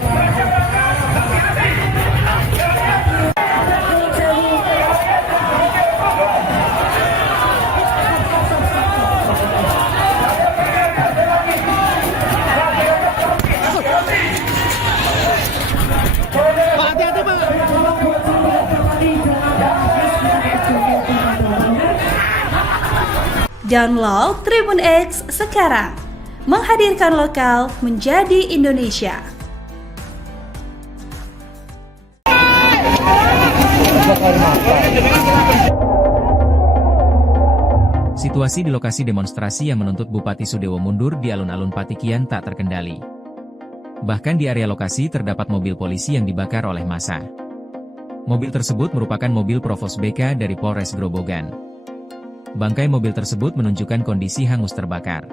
Download Tribun X sekarang, menghadirkan lokal menjadi Indonesia. Situasi di lokasi demonstrasi yang menuntut Bupati Sudewo mundur di alun-alun Pati kian tak terkendali. Bahkan di area lokasi terdapat mobil polisi yang dibakar oleh massa. Mobil tersebut merupakan mobil Provos BK dari Polres Grobogan. Bangkai mobil tersebut menunjukkan kondisi hangus terbakar.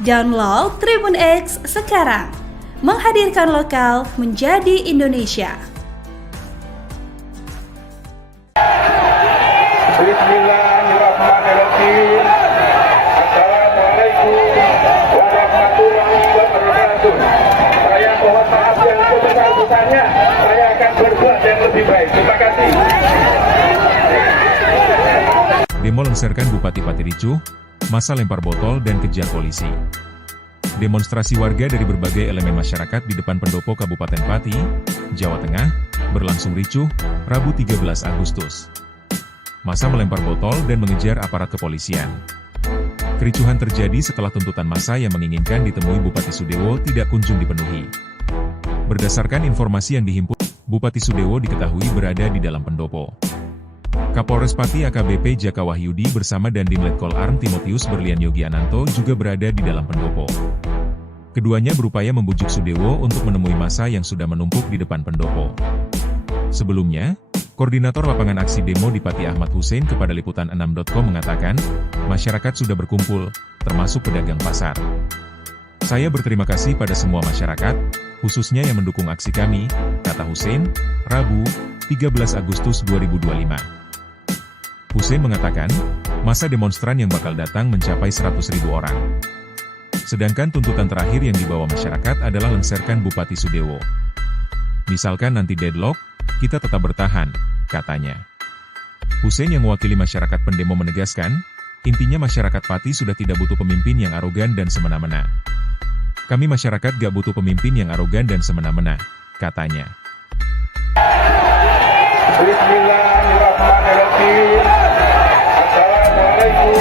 Download Tribun X sekarang, menghadirkan lokal menjadi Indonesia. Bismillahirrahmanirrahim. Assalamualaikum warahmatullahi wabarakatuh. Saya mohon maaf yang sebesar-besarnya. Saya akan berbuat yang lebih baik. Terima kasih. Demo lengserkan Bupati Pati ricuh, massa lempar botol dan kejar polisi. Demonstrasi warga dari berbagai elemen masyarakat di depan pendopo Kabupaten Pati, Jawa Tengah, berlangsung ricuh, Rabu 13 Agustus. Massa melempar botol dan mengejar aparat kepolisian. Kericuhan terjadi setelah tuntutan massa yang menginginkan ditemui Bupati Sudewo tidak kunjung dipenuhi. Berdasarkan informasi yang dihimpun, Bupati Sudewo diketahui berada di dalam pendopo. Kapolres Pati AKBP Jaka Wahyudi bersama Dandim Letkol Arm Timotius Berlian Yogi Ananto juga berada di dalam pendopo. Keduanya berupaya membujuk Sudewo untuk menemui massa yang sudah menumpuk di depan pendopo. Sebelumnya, Koordinator Lapangan Aksi Demo di Pati Ahmad Hussein kepada Liputan6.com mengatakan, masyarakat sudah berkumpul, termasuk pedagang pasar. Saya berterima kasih pada semua masyarakat, khususnya yang mendukung aksi kami, kata Hussein, Rabu, 13 Agustus 2025. Hussein mengatakan, masa demonstran yang bakal datang mencapai 100.000 orang. Sedangkan tuntutan terakhir yang dibawa masyarakat adalah lengserkan Bupati Sudewo. Misalkan nanti deadlock, kita tetap bertahan, katanya. Hussein yang mewakili masyarakat pendemo menegaskan, intinya masyarakat Pati sudah tidak butuh pemimpin yang arogan dan semena-mena. Kami masyarakat gak butuh pemimpin yang arogan dan semena-mena, katanya. Bismillahirrahmanirrahim. Assalamualaikum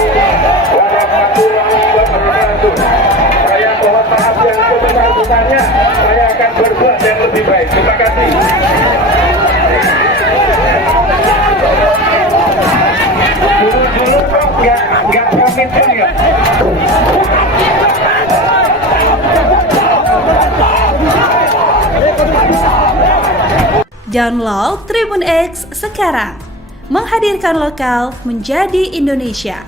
warahmatullahi wabarakatuh. Saya mohon maaf yang sebesar-besarnya. Saya akan berbuat yang lebih baik. Terima kasih. Dulu kok nggak pamitin ya. Download Tribun X sekarang, menghadirkan lokal menjadi Indonesia.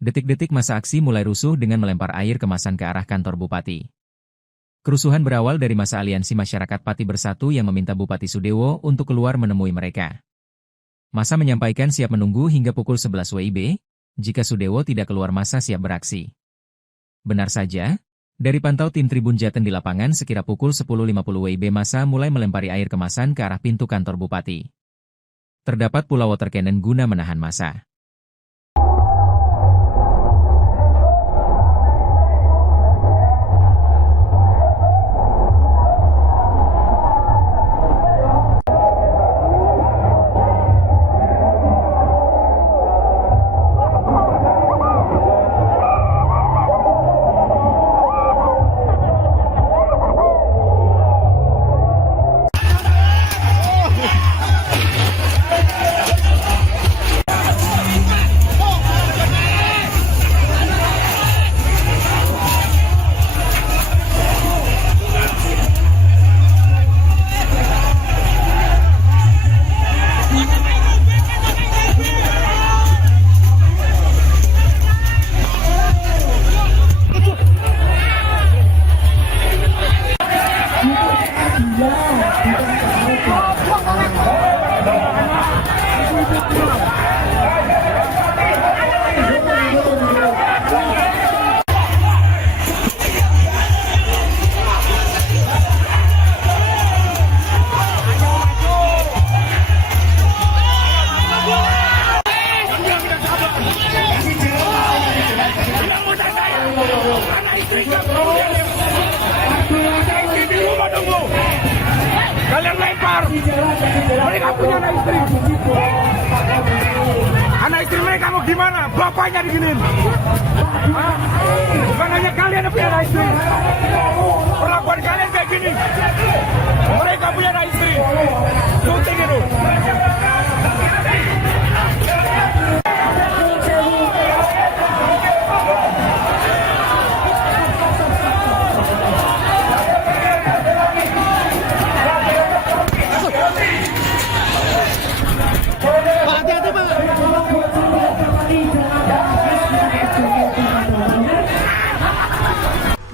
Detik-detik masa aksi mulai rusuh dengan melempar air kemasan ke arah kantor Bupati. Kerusuhan berawal dari masa aliansi masyarakat Pati Bersatu yang meminta Bupati Sudewo untuk keluar menemui mereka. Massa menyampaikan siap menunggu hingga pukul 11 WIB, jika Sudewo tidak keluar massa siap beraksi. Benar saja, dari pantau tim Tribun Jateng di lapangan sekira pukul 10.50 WIB massa mulai melempari air kemasan ke arah pintu kantor Bupati. Terdapat pula water cannon guna menahan massa. Kalian lempar, mereka punya anak istri. Anak istri mereka mau gimana? Bapaknya diginin. Bukan hanya kalian yang punya anak istri. Perlakuan kalian kayak gini. Mereka punya anak istri. Syuting itu.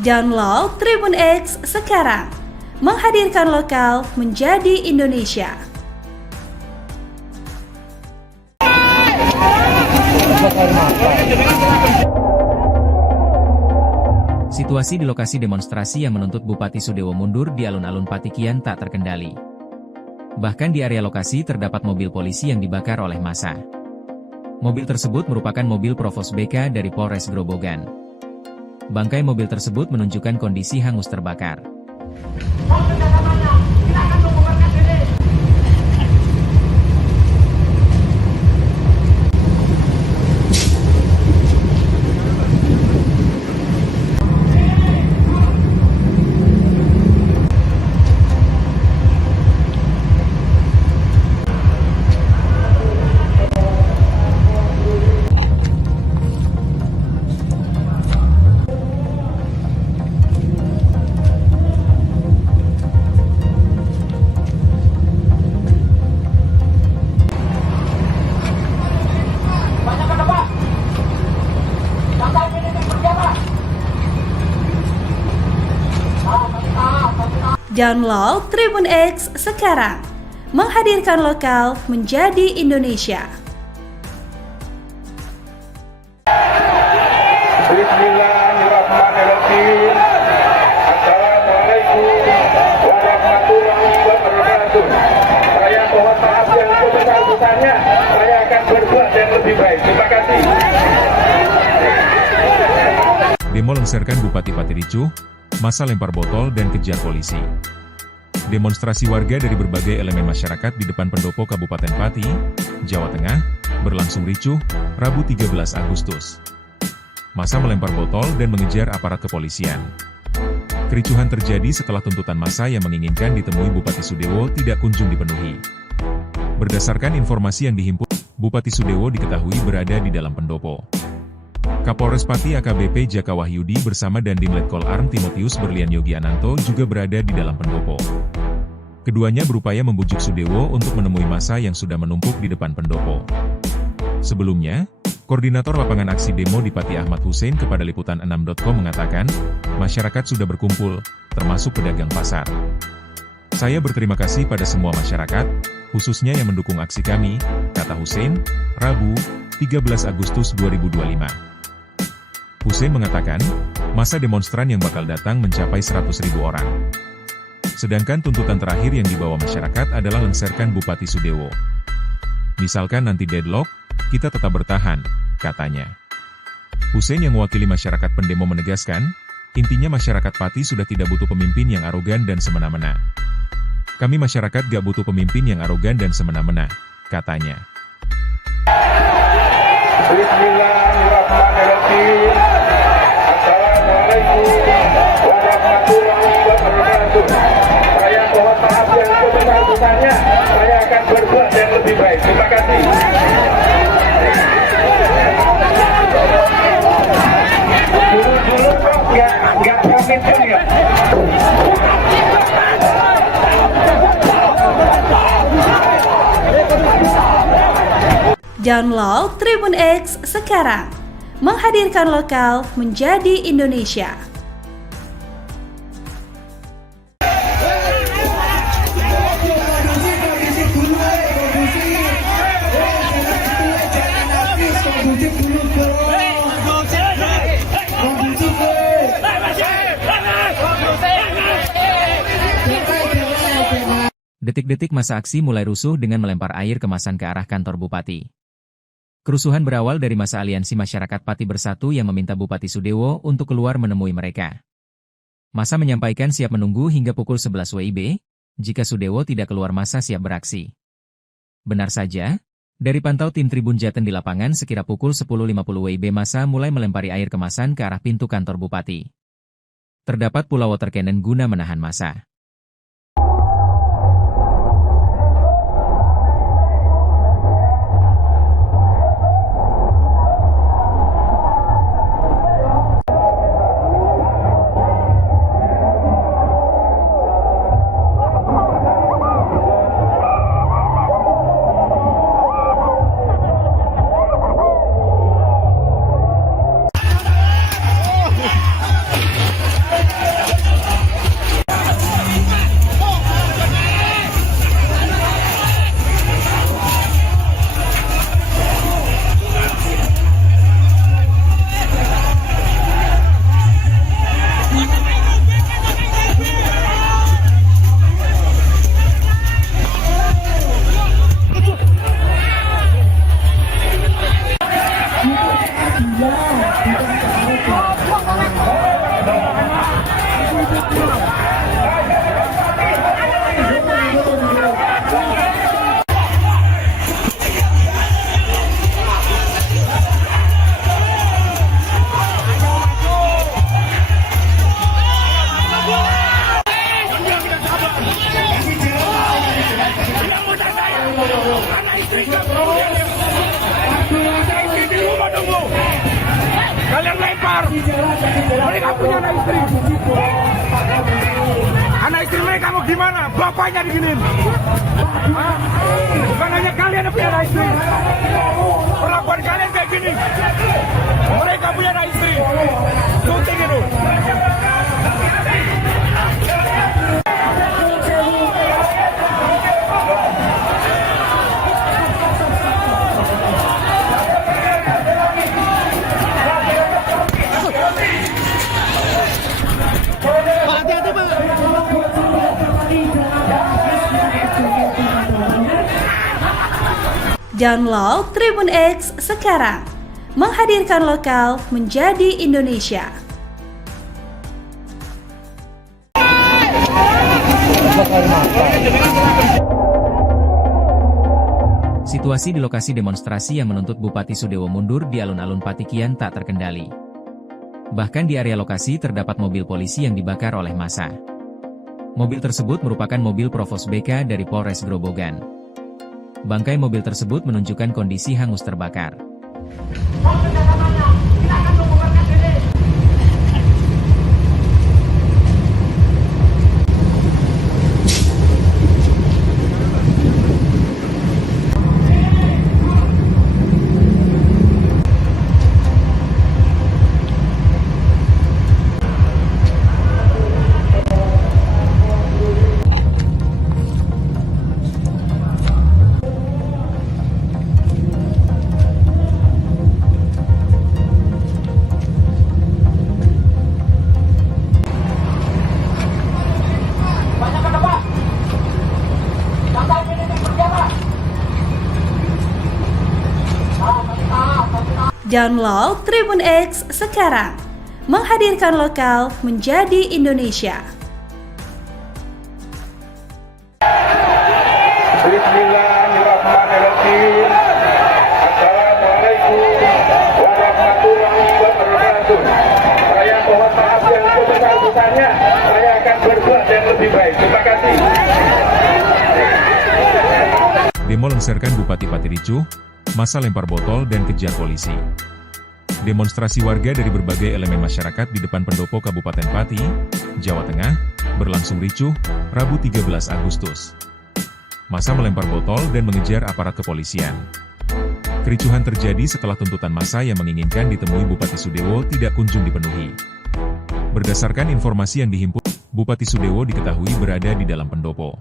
Download Tribun X sekarang, menghadirkan lokal menjadi Indonesia. Situasi di lokasi demonstrasi yang menuntut Bupati Sudewo mundur di alun-alun Pati kian tak terkendali. Bahkan di area lokasi terdapat mobil polisi yang dibakar oleh massa. Mobil tersebut merupakan mobil Provos BK dari Polres Grobogan. Bangkai mobil tersebut menunjukkan kondisi hangus terbakar. Download Tribun X sekarang, menghadirkan lokal menjadi Indonesia. Bismillahirrahmanirrahim. Assalamualaikum warahmatullahi wabarakatuh. Saya mohon maaf yang sebesar-besarnya. Saya akan berbuat yang lebih baik. Terima kasih. Demo lengserkan Bupati Pati ricuh, massa lempar botol dan kejar polisi. Demonstrasi warga dari berbagai elemen masyarakat di depan pendopo Kabupaten Pati, Jawa Tengah, berlangsung ricuh, Rabu 13 Agustus. Massa melempar botol dan mengejar aparat kepolisian. Kericuhan terjadi setelah tuntutan massa yang menginginkan ditemui Bupati Sudewo tidak kunjung dipenuhi. Berdasarkan informasi yang dihimpun, Bupati Sudewo diketahui berada di dalam pendopo. Kapolres Pati AKBP Jaka Wahyudi bersama Dandim Letkol Arm Timotius Berlian Yogi Ananto juga berada di dalam pendopo. Keduanya berupaya membujuk Sudewo untuk menemui massa yang sudah menumpuk di depan pendopo. Sebelumnya, Koordinator Lapangan Aksi Demo di Pati Ahmad Hussein kepada Liputan6.com mengatakan, masyarakat sudah berkumpul, termasuk pedagang pasar. Saya berterima kasih pada semua masyarakat, khususnya yang mendukung aksi kami, kata Hussein, Rabu, 13 Agustus 2025. Hussein mengatakan, masa demonstran yang bakal datang mencapai 100.000 orang. Sedangkan tuntutan terakhir yang dibawa masyarakat adalah lengserkan Bupati Sudewo. Misalkan nanti deadlock, kita tetap bertahan, katanya. Hussein yang mewakili masyarakat pendemo menegaskan, intinya masyarakat Pati sudah tidak butuh pemimpin yang arogan dan semena-mena. Kami masyarakat gak butuh pemimpin yang arogan dan semena-mena, katanya. Bismillahirrahmanirrahim. Assalamualaikum warahmatullahi wabarakatuh. Saya mohon maaf yang sebesar-besarnya. Saya akan berbuat yang lebih baik. Terima kasih. Dulu kok nggak pamit ya. Download Tribun X sekarang, menghadirkan lokal menjadi Indonesia. Detik-detik masa aksi mulai rusuh dengan melempar air kemasan ke arah kantor Bupati. Kerusuhan berawal dari masa aliansi masyarakat Pati Bersatu yang meminta Bupati Sudewo untuk keluar menemui mereka. Massa menyampaikan siap menunggu hingga pukul 11 WIB, jika Sudewo tidak keluar massa siap beraksi. Benar saja, dari pantau tim Tribun Jateng di lapangan sekira pukul 10.50 WIB massa mulai melempari air kemasan ke arah pintu kantor Bupati. Terdapat pula water cannon guna menahan massa. Kalian lempar. Mereka punya anak istri. Anak istri mereka mau gimana? Bapaknya diginiin. Bukan hanya kalian yang punya anak istri. Perlakuan kalian kayak gini. Mereka punya anak istri. Syuting itu. Download Tribun X sekarang. Menghadirkan lokal menjadi Indonesia. Situasi di lokasi demonstrasi yang menuntut Bupati Sudewo mundur di alun-alun Pati kian tak terkendali. Bahkan di area lokasi terdapat mobil polisi yang dibakar oleh massa. Mobil tersebut merupakan mobil Provos BK dari Polres Grobogan. Bangkai mobil tersebut menunjukkan kondisi hangus terbakar. Download Tribun X sekarang. Menghadirkan lokal menjadi Indonesia. Bismillahirrahmanirrahim. Assalamualaikum warahmatullahi wabarakatuh. Saya mohon maaf yang sebesar-besarnya. Saya akan berbuat yang lebih baik. Terima kasih. Demo lengserkan Bupati Pati ricuh, massa lempar botol dan kejar polisi. Demonstrasi warga dari berbagai elemen masyarakat di depan pendopo Kabupaten Pati, Jawa Tengah, berlangsung ricuh, Rabu 13 Agustus. Massa melempar botol dan mengejar aparat kepolisian. Kericuhan terjadi setelah tuntutan massa yang menginginkan ditemui Bupati Sudewo tidak kunjung dipenuhi. Berdasarkan informasi yang dihimpun, Bupati Sudewo diketahui berada di dalam pendopo.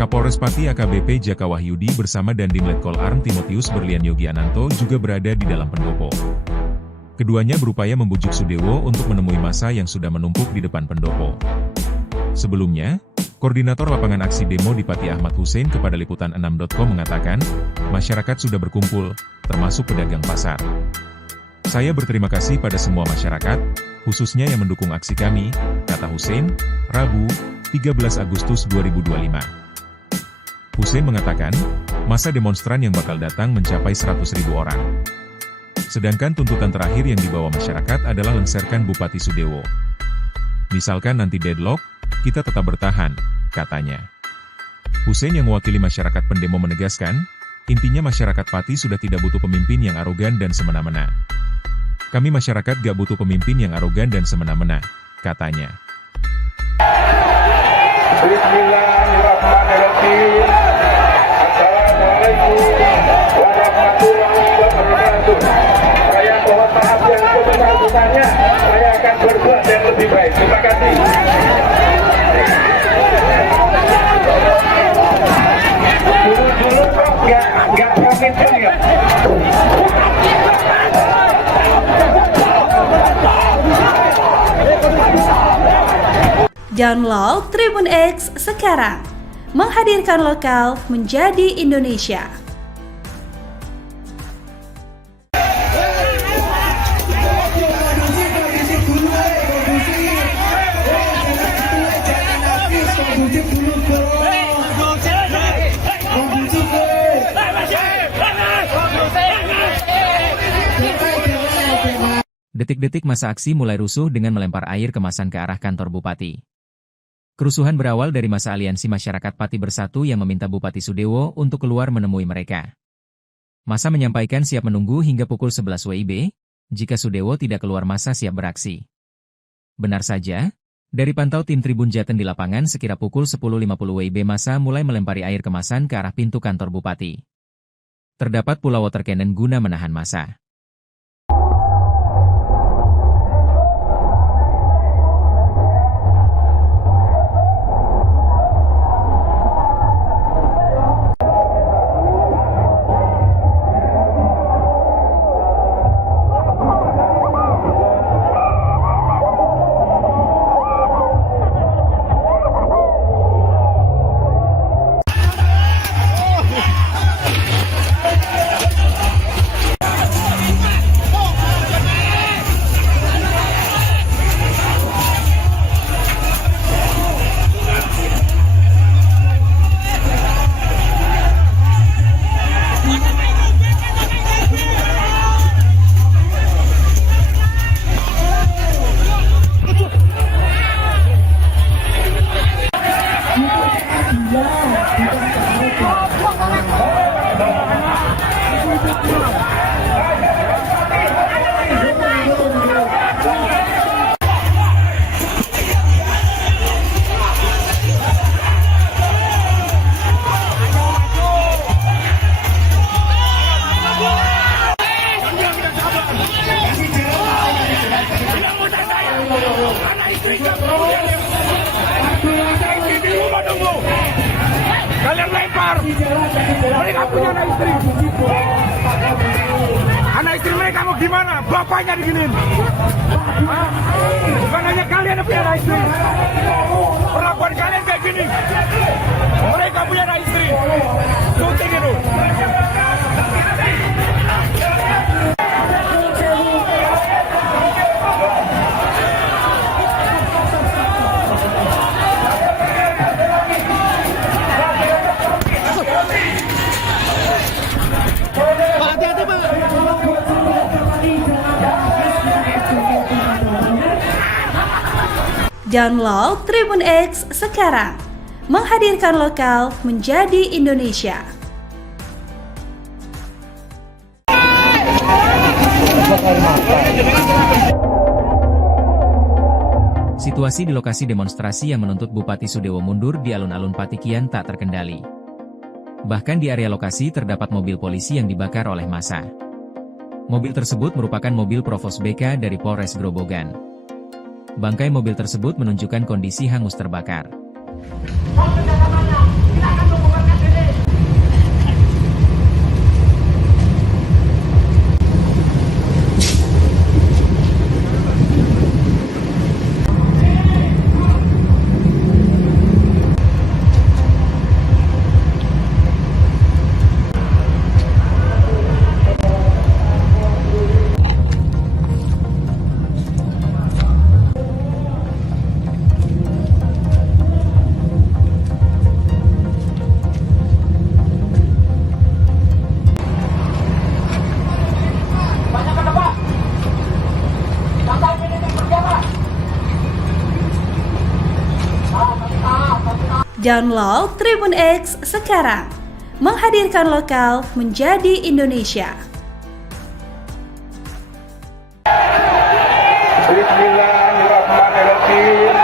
Kapolres Pati AKBP Jaka Wahyudi bersama Dandim Letkol Arm Timotius Berlian Yogi Ananto juga berada di dalam pendopo. Keduanya berupaya membujuk Sudewo untuk menemui massa yang sudah menumpuk di depan pendopo. Sebelumnya, Koordinator Lapangan Aksi Demo di Pati Ahmad Hussein kepada Liputan6.com mengatakan, masyarakat sudah berkumpul, termasuk pedagang pasar. Saya berterima kasih pada semua masyarakat, khususnya yang mendukung aksi kami, kata Hussein, Rabu, 13 Agustus 2025. Hussein mengatakan, massa demonstran yang bakal datang mencapai 100.000 orang. Sedangkan tuntutan terakhir yang dibawa masyarakat adalah lengserkan Bupati Sudewo. Misalkan nanti deadlock, kita tetap bertahan, katanya. Hussein yang mewakili masyarakat pendemo menegaskan, intinya masyarakat Pati sudah tidak butuh pemimpin yang arogan dan semena-mena. Kami masyarakat gak butuh pemimpin yang arogan dan semena-mena, katanya. Bismillahirrahmanirrahim. Assalamualaikum warahmatullahi wabarakatuh. Saya mohon maaf yang sebesar-besarnya. Saya akan berbuat yang lebih baik. Terima kasih. Dulu kok nggak pemimpin ya. Download Tribun X sekarang. Menghadirkan lokal menjadi Indonesia. Detik-detik masa aksi mulai rusuh dengan melempar air kemasan ke arah kantor Bupati. Kerusuhan berawal dari massa Aliansi Masyarakat Pati Bersatu yang meminta Bupati Sudewo untuk keluar menemui mereka. Massa menyampaikan siap menunggu hingga pukul 11 WIB, jika Sudewo tidak keluar massa siap beraksi. Benar saja, dari pantau tim Tribun Jateng di lapangan sekira pukul 10.50 WIB massa mulai melempari air kemasan ke arah pintu kantor Bupati. Terdapat pula water cannon guna menahan massa. Mereka punya anak istri. Anak istri mereka mau gimana? Bapaknya diginiin. Hah? Bukan hanya kalian yang punya anak istri. Perlakuan kalian kayak gini. Mereka punya anak istri. Syuting itu. Download Tribun X sekarang, menghadirkan lokal menjadi Indonesia. Situasi di lokasi demonstrasi yang menuntut Bupati Sudewo mundur di alun-alun Pati kian tak terkendali. Bahkan di area lokasi terdapat mobil polisi yang dibakar oleh massa. Mobil tersebut merupakan mobil Provos BK dari Polres Grobogan. Bangkai mobil tersebut menunjukkan kondisi hangus terbakar. Download Tribun X sekarang, menghadirkan lokal menjadi Indonesia. Bismillahirrahmanirrahim.